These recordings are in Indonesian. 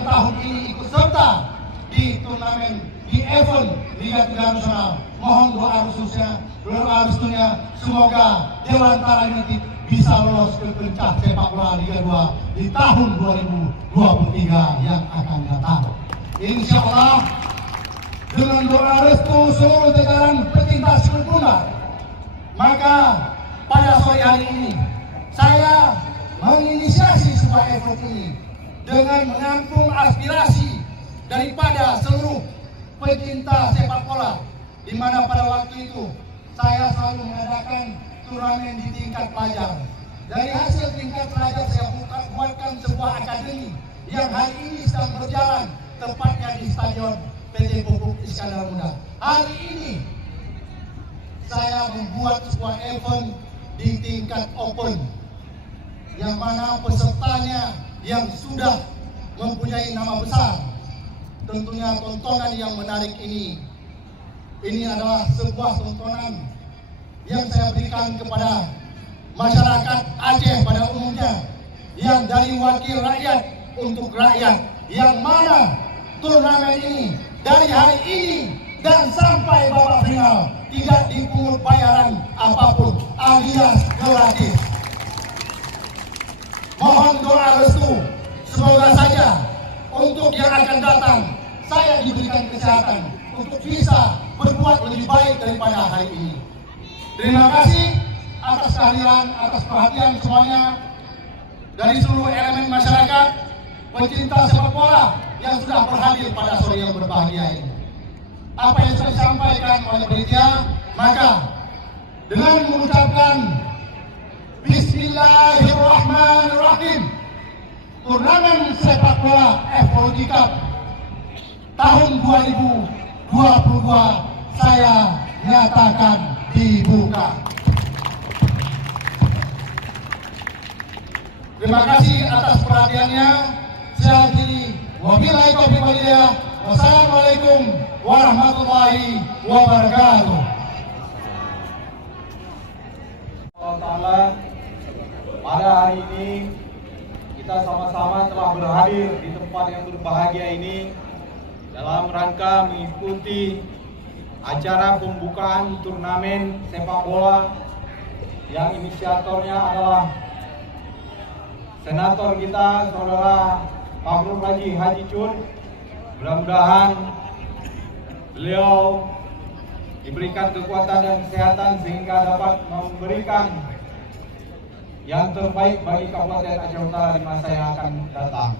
yang tahun ini ikut serta di turnamen di event Liga 3 Nasional. Mohon doa restunya semoga Dewantara United bisa lolos ke pencak sepak bola Liga 2 di tahun 2023 yang akan datang. Insya Allah dengan doa restu seluruh jajaran pecinta sepak bola, maka pada sore hari ini saya menginisiasi sebuah event ini dengan menampung aspirasi daripada seluruh pecinta sepak bola, di mana pada waktu itu saya selalu mengadakan turnamen di tingkat pelajar. Dari hasil tingkat pelajar saya buatkan sebuah akademi yang hari ini sedang berjalan, tepatnya di Stadion PT Pupuk Iskandar Muda. Hari ini saya membuat sebuah event di tingkat open, yang mana pesertanya yang sudah mempunyai nama besar. Tentunya tontonan yang menarik ini adalah sebuah tontonan yang saya berikan kepada masyarakat Aceh pada umumnya, yang dari wakil rakyat untuk rakyat, yang mana turnamen ini dari hari ini dan sampai babak final tidak dipungut bayaran apapun, alias gratis. Mohon doa restu, semoga saja untuk yang akan datang saya diberikan kesehatan untuk bisa berbuat lebih baik daripada hari ini. Terima kasih atas kehadiran, atas perhatian semuanya dari seluruh elemen masyarakat, pecinta sepak bola yang sudah berhadir pada sore yang berbahagia ini. Apa yang sudah disampaikan oleh panitia, maka dengan mengucapkan Bismillahirrahmanirrahim, turnamen sepak bola FOG Cup tahun 2022 saya nyatakan dibuka. Terima kasih atas perhatiannya. Saya akhiri. Wabillahi taufiq wal hidayah. Wassalamualaikum warahmatullahi wabarakatuh. Allah Ta'ala, pada hari ini kita sama-sama telah berhadir di tempat yang berbahagia ini dalam rangka mengikuti acara pembukaan turnamen sepak bola yang inisiatornya adalah senator kita, saudara Fahrul Razi Haji Cud. Mudah-mudahan beliau diberikan kekuatan dan kesehatan sehingga dapat memberikan yang terbaik bagi Kabupaten Aceh Utara di masa yang akan datang.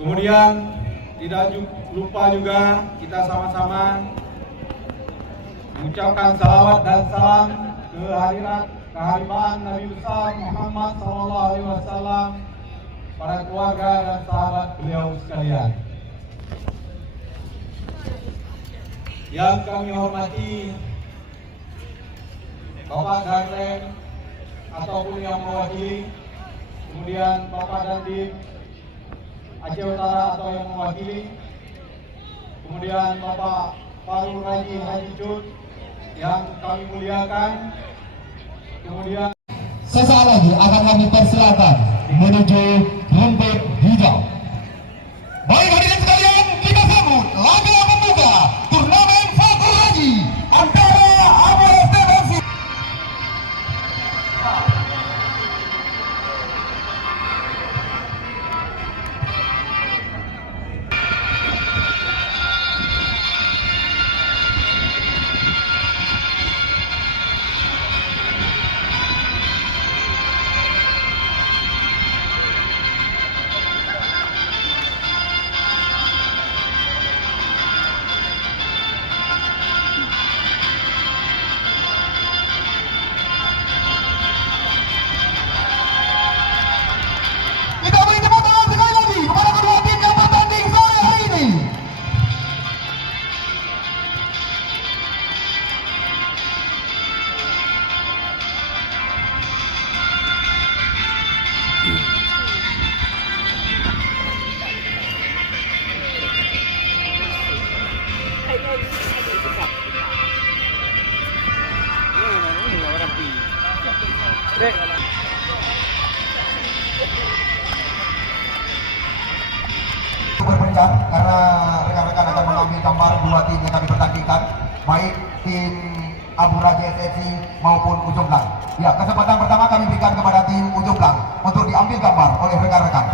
Kemudian tidak lupa juga kita sama-sama mengucapkan salawat dan salam kehadiran Nabi besar Muhammad SAW, para keluarga dan sahabat beliau sekalian. Yang kami hormati Bapak Danrem ataupun yang mewakili, kemudian Bapak Dandim Aceh Utara atau yang mewakili, kemudian Bapak Fahrul Razi Haji Cud yang kami muliakan, kemudian sesaat lagi akan kami persilakan menuju rumput hijau. Baik hadirin sekalian, kita sambut laga pembuka turnamen Fahrul Razi antara Amoros Defensi. saja karena rekan-rekan akan mengambil gambar dua tim yang kami pertandingkan, baik tim Abu Raja SFC maupun Ujung Blang. Ya, kesempatan pertama kami berikan kepada tim Ujung Blang untuk diambil gambar oleh rekan-rekan.